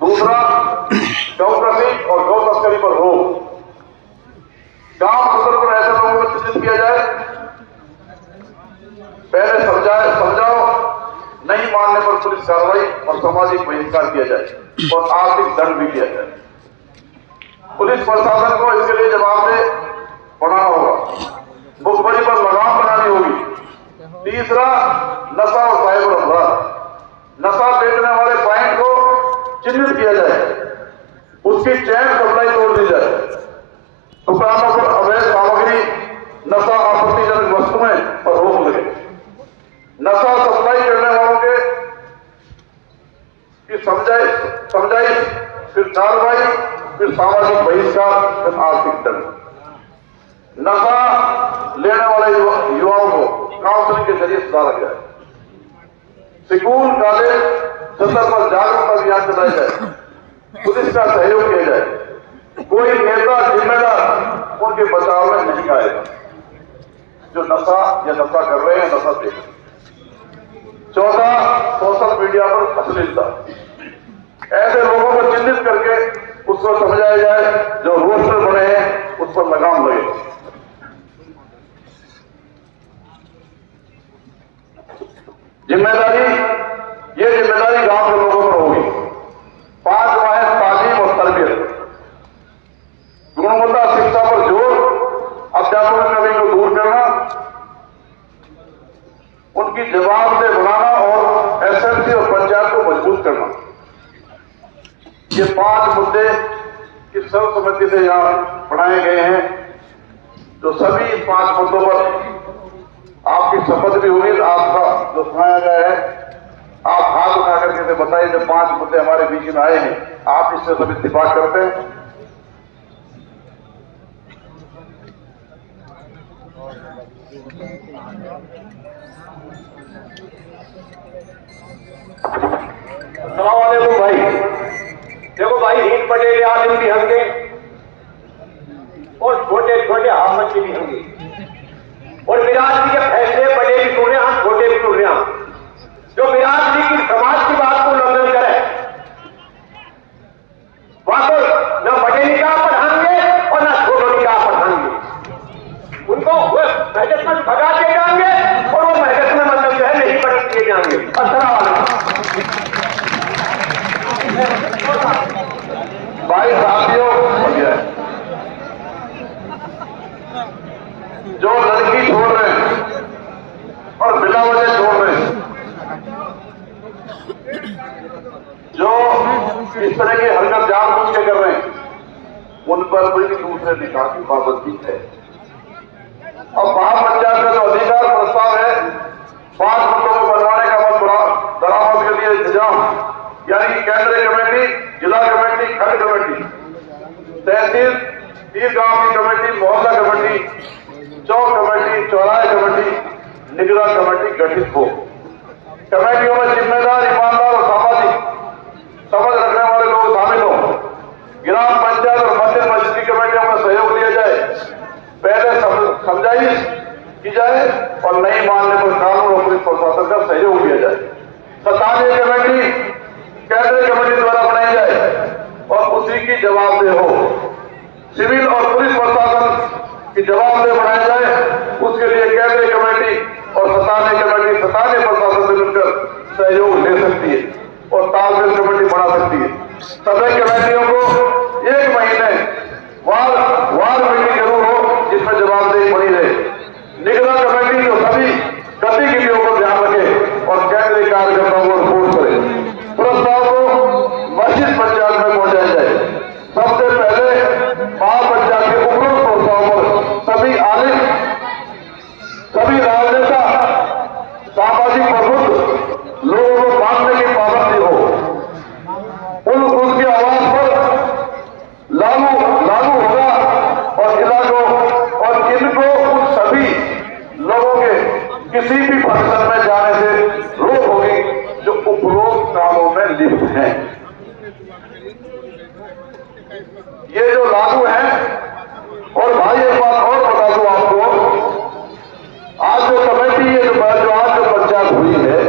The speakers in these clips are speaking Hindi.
दूसरा, गौकृषि और गौ तस्करी पर रोक। गांव स्तर पर ऐसे लोगों को चिन्हित किया जाए, पहले समझाओ, नहीं मानने पर पुलिस कार्रवाई और सामाजिक बहिष्कार किया जाए और आर्थिक दंड भी किया जाए। पुलिस प्रशासन को इसके लिए जवाबदेह बनाना होगा, मुखबरी पर लगाम बनानी होगी। तीसरा, नशा और साइबर अपराध। नशा बेचने वाले पॉइंट को चिन्हित किया जाए, उसकी चैन सप्लाई तोड़ दी जाए। दुकानों पर अवैध सामग्री, नशा, आपत्तिजनक वस्तुएं पर रोक लगे। नशा सप्लाई करने वालों की समझाई, फिर कार्रवाई, फिर सामाजिक बहिष्कार, फिर आर्थिक दंड। नशा लेने वाले युवाओं को काउंसलिंग के जरिए सुधारा जाए। स्कूल, कॉलेज स्तर पर जागरूकता अभियान चलाया जाए, पुलिस का सहयोग किया जाए। कोई नेता जिम्मेदार उनके बचाव में नहीं आएगा जो नशा या नशा कर रहे हैं, नशा दे। चौथा, सोशल मीडिया पर अश्लीलता। ऐसे लोगों को चिन्हित करके उसको समझाया जाए, जो रोस्टर बने हैं उस पर लगाम लगे। ये जिम्मेदारी गांव के लोगों पर होगी। 5 है तालीम और तरबियत। गुणवत्ता शिक्षा पर जोर, अध्यापन कमी को दूर करना, उनकी जवाबदेह बनाना और एसएमसी और पंचायत को मजबूत करना। ये 5 मुद्दे इस सर्वसम्मति से यहां बढ़ाए गए हैं। जो सभी इस 5 मुद्दों पर आपकी शपथ भी होगी, आपका जो सुनाया गया है, आप हाथ उठा करके से बताइए जो 5 मुद्दे हमारे बीच में आए हैं, आप इससे सब इत्तेफाक करते हैं? अस्सलामुअलैकुम भाई। देखो भाई, हिंद पटेल आदमी भी होंगे और छोटे छोटे अहमद जी भी होंगे, और बिरादरी के फैसले बड़े भी सुन रहे हैं, छोटे भी सुन रहे हैं। जो बिरादरी की समाज की बात को उल्लंघन करे वहां तो न बड़े निकाह पढ़ाएंगे और न छोटो निकाह पढ़ाएंगे। उनको वो महजत में भगा के जाएंगे और वो महजत में मतलब जो है नहीं पढ़ किए जाएंगे। भाई साथियों, जो लड़की छोड़ रहे हैं और बिना वजह छोड़ रहे हैं, जो इस तरह की हरकत जानबूझ के कर रहे हैं, उन पर भी दूसरे निकाह की पाबंदी है। अब महापंचायत का जो अधिकार प्रस्ताव है, 5 मुद्दों को बनवाने का मत दरामद के लिए इंतजाम, यानी कि केंद्रीय कमेटी, जिला कमेटी, खंड कमेटी, तहसील, 3 गांव की कमेटी, मोहल्ला कमेटी, चौक कमेटी, चौराहे कमेटी, निगरान कमेटी गठित हो। कमेटियों में जिम्मेदार, ईमानदार और सामाजिक समझ रखने वाले लोग शामिल हो। ग्राम पंचायत और मंदिर मस्जिद कमेटियों में सहयोग लिया जाए। पहले समझाइश की जाए और नहीं मानने पर कानून और पुलिस प्रशासन का सहयोग लिया जाए। स्थानीय कमेटी केंद्रीय कमेटी द्वारा बनाई जाए और उसी की जवाबदेह हो। सिविल और पुलिस प्रशासन की जवाबदेह बनाया जाए, उसके लिए केंद्रीय कमेटी और स्थानीय कमेटी स्थानीय प्रशासन से मिलकर सहयोग ले सकती है और तालमेल कमेटी बना सकती है। सभी कमेटियों को 1 महीने वार मीटिंग जरूर हो, जिसमें जवाबदेही बनी रहे। निगरान कमेटी जो सभी गतिविधियों पर ध्यान रखे और केंद्रीय कार्यकर्ताओं को रिपोर्ट करे। प्रस्ताव को मस्जिद पंचायत में पहुंचाया जाए। सबसे पहले महापंचायत के उपरोक्त प्रस्ताव पर सभी आलिम, सभी राजनेता, सामाजिक प्रबुद्ध लोगों को मानने की पाबंदी हो। उनकी आवाज पर लागू होगा और इलाकों और इनको उन सभी लोगों के किसी भी फंक्शन में जाने से रोक होगी जो उपरोक्त कामों में लिप्त हैं। ये जो लागू है। और भाई एक बात और बता दूं आपको, आज जो कमेटी है, जो आज जो पंचायत हुई है,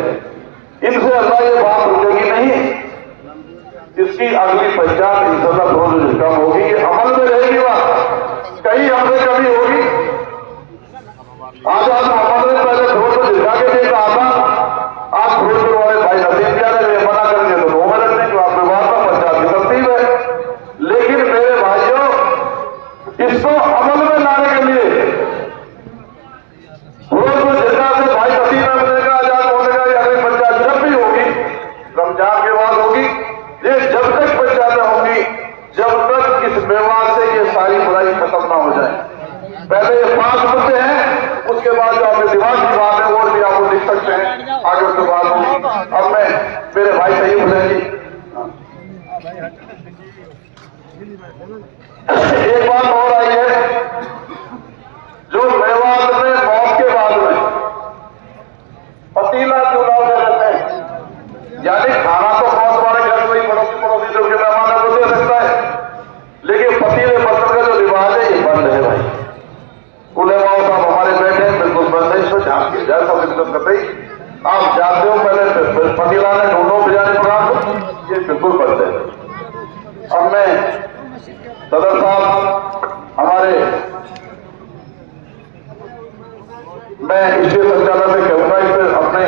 इनसे अल्लाह ये बात रुकेगी नहीं। इसकी अगली पंचायत इंशाल्लाह थोड़ी देर कम होगी, ये अमल में रहेगी, बात कहीं हमसे कभी होगी। आज मोहम्मद ने पहले फिरोजपुर जिला के लिए कहा था, आज फिरोजपुर वाले भाई नसीम क्या ने मना करेंगे तो 2 में रखने को आपके बाद में पंचायत की तरतीब है। लेकिन मेरे भाइयों, इसको अमल में लाने के लिए फिरोजपुर जिला से भाई नसीम अहमद का आजाद होने का अगली पंचायत जब भी होगी, रमजान के बाद होगी, ये जब तक पंचायतें होंगी जब तक इस मेवात से ये सारी बुराई खत्म ना हो जाए। पहले ये 5 मुद्दे हैं, उसके बाद जो आपके दिमाग की बात है वो भी आपको लिख सकते हैं, आगे उसके बाद होगी। अब मैं मेरे भाई सही बोलेंगी, एक बात और आई है, जो मेवात में मौत के बाद में पतीला चुनाव दे देते हैं, यानी खाना तो मौत वाले घर में ही पड़ोसी जो के मेहमानों को दे सकता है, लेकिन पतीले बर्तन का जो रिवाज है ये बंद है भाई। उलेमाओं साहब हमारे बैठे हैं, बिल्कुल बंद है, इसमें ध्यान दिया जाए, सब इज्जत करते ही आप जानते हो। पहले पतीला ने ढूंढो बिरयानी पका दो, ये बिल्कुल बंद है। अब मैं सदर साहब हमारे, मैं इसके संचालक से कहूंगा, इससे अपने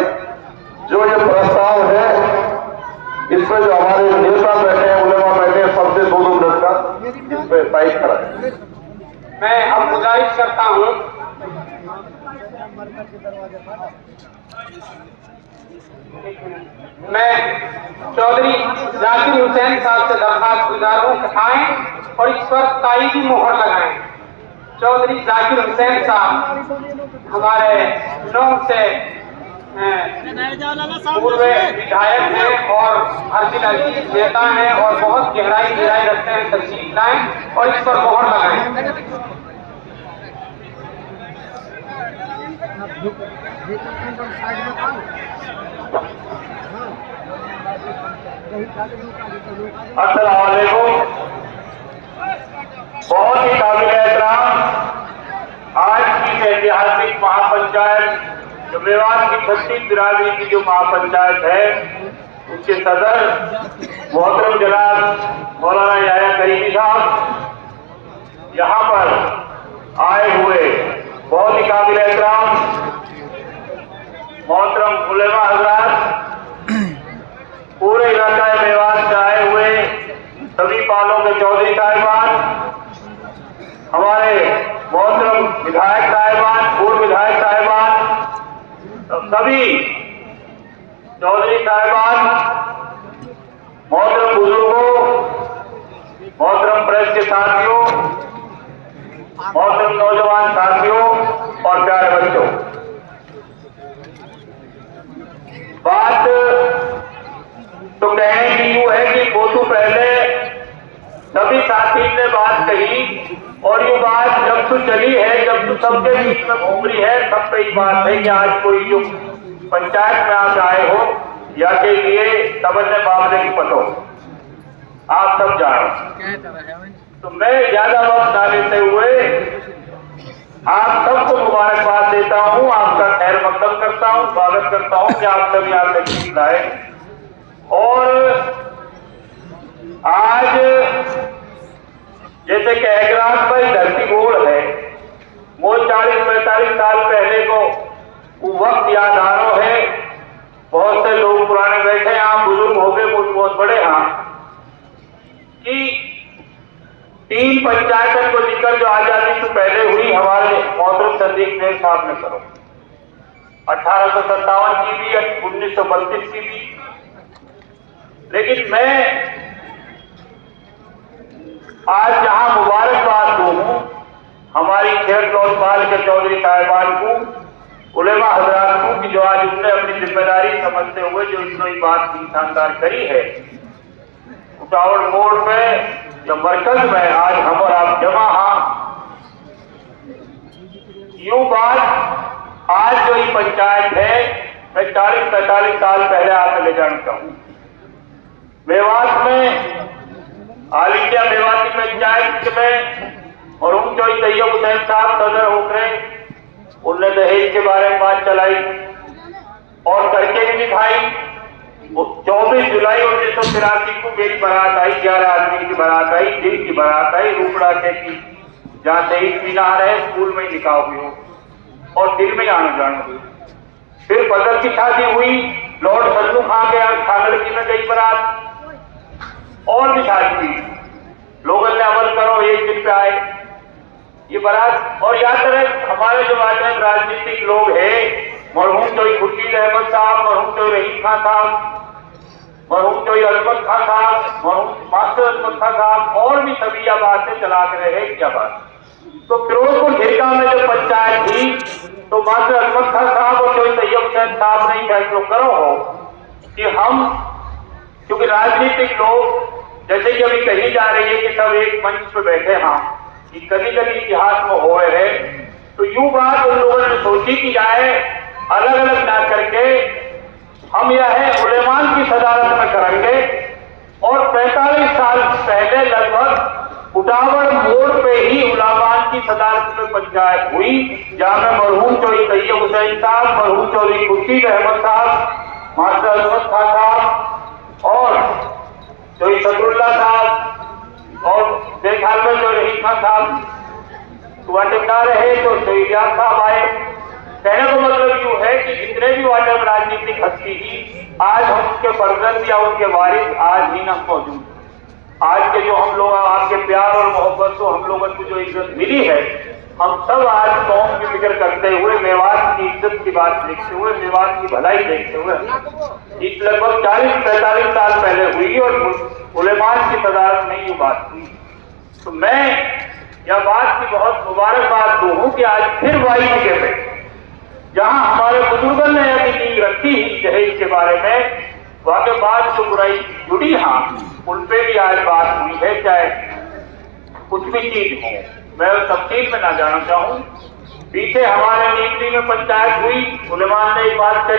जो ये प्रस्ताव है इसमें जो हमारे नेता बैठे हैं, उलेमा बैठे हैं, सबसे 2-2 मिनट का इस पे टाइप कराएं। मैं अब गुजारिश करता हूं, मैं चौधरी जाकिर हुसैन साहब से दरखास्त गुजार हूं कि आएं और इस पर ताईदी मोहर लगाएं। चौधरी जाकिर हुसैन साहब हमारे 9 से पूर्व विधायक हैं और हर जिला के नेता हैं और बहुत गहराई रखते हैं, तशरीफ लाएं और इस पर मोहर लगाएं। अस्सलाम वालेकुम। बहुत ही काबिल एहतराम आज की ऐतिहासिक महापंचायत जो मेवात की 36 बिरादरी की जो महापंचायत है, उसके सदर मोहतरम जनाब मौलाना याया करीमी साहब यहाँ पर आए हुए, बहुत ही काबिल एहतराम मोहतरम उलेमा हजरात, पूरे इलाका मेवात से आए हुए सभी पालों के चौधरी साहिबान, हमारे मोहतरम विधायक साहिबान, पूर्व विधायक साहिबान, सभी चौधरी साहिबान, मोहतरम बुजुर्गों, मोहतरम प्रेस के साथियों, मोहतरम नौजवान साथियों और प्यारे बच्चों, बात तो कहने की यूं है कि फोटो पहले सभी साथी ने बात कही और ये बात जब तो चली है, जब तो सबके बीच में घूम रही है, सब पे ही बात है कि आज कोई जो पंचायत में आप आए हो या के लिए तबन्ने मामले की पतो आप सब जानो। तो मैं ज्यादा वक्त ना लेते हुए आप सबको मुबारकबाद देता हूं, आपका खैर मकदम करता हूं, स्वागत करता हूं कि आप सब यहाँ तक लाए। और आज जैसे कि एग्राम पर धरती गोल है, वो 40-45 साल पहले को वो वक्त याद आ रहा है। बहुत से लोग पुराने बैठे हैं, आप बुजुर्ग हो गए, कुछ बहुत बड़े हैं, कि 3 पंचायतों को जिक्र जो आजादी से पहले हुई हमारे मोहतरम सदीक देव साहब ने करो, 1857 की भी, 1932 की भी। लेकिन मैं आज जहां मुबारकबाद दूं हमारी 6 साल के चौधरी साहिबान को, उलेमा हजरात को, कि जो आज उसने अपनी जिम्मेदारी समझते हुए जो इतनी बात की शानदार करी है, उटावड़ मोड़ पे जो मरकज में आज हम और आप जमा यूं बात आज जो ये पंचायत है, मैं 40-45 साल पहले आप ले जानता हूं। मेवात में ऑल इंडिया मेवाती पंचायत में और उन चौधरी तैयब हुसैन साहब सदर होकर उनने दहेज के बारे में बात चलाई और करके भी दिखाई 24 जुलाई 1983 को मेरी बारात आई, 11 आदमी की बारात आई, दिल की बारात आई, रूपड़ा के की जहाँ शहीद मीनार है स्कूल में निकाह हुई हो और दिल में आना जाना हुई। फिर बदल की शादी हुई, लॉर्ड सल्लू खां के खानलकी में गई बारात और भी शादी हुई। लोगों ने अमल करो एक दिन पे आए ये बारात। और याद करें हमारे जो वाजब राजनीतिक लोग हैं, मरहूम चौधरी खुर्शीद अहमद साहब, मरहूम चौधरी रहीम खां साहब, मरहूम चौधरी अजमत खां साहब, मरहूम मास्टर अजमत खां साहब और भी सभी यह बातें चला कर रहे हैं। क्या बात? तो फिरोजपुर घेका में जब पंचायत थी तो मास्टर अजमत खां साहब और चौधरी तैयब हुसैन साहब ने फैसला करो हो कि हम, क्योंकि राजनीतिक लोग जैसे कि अभी कही जा रही है कि सब एक मंच पर बैठे हैं कि कभी कभी इतिहास में हो रहे हैं, तो यूं बात उन लोगों ने सोची कि जाए अलग अलग ना करके हम यह है उलेमान की सदारत में करेंगे। और 45 साल पहले लगभग उटावड़ मोड़ पे ही उलेमान की सदारत में पंचायत हुई, जहां में मरहूम चौधरी तैयब हुसैन साहब, मरहूम चौधरी खुर्शीद अहमद साहब, मास्टर अजमत खां साहब और चौधरी सदरुल्ला साहब और देखभाल में जो रहीम खां साहब वाटेदार रहे तो शहीदियार साहब आए। कहने का मतलब यूं है कि जितने भी वाटेदार राजनीतिक हस्ती ही आज हम उनके फर्जंद या उनके वारिस आज ही न मौजूद। आज के जो हम लोग आपके प्यार और मोहब्बत को हम लोगों को जो इज्जत मिली है, हम सब आज कौम की फिक्र करते हुए मेवात की इज्जत की बात देखते हुए, मेवात की भलाई देखते हुए इस लगभग 40-45 साल पहले हुई और उलेमान की सदारत में ये बात हुई। तो मैं यह बात की बहुत मुबारकबाद दूं कि आज फिर वाई जगह पे जहां हमारे बुजुर्गों ने यदि नींव रखी ही जहेज के बारे में, वहां के बाद जो बुराई जुड़ी हाँ उन पे भी आज बात हुई है, चाहे कुछ भी चीज हो। मैं तफसील में ना जाना चाहूं। पीछे हमारे नीति में पंचायत हुई, उलेमान ने एक बात कही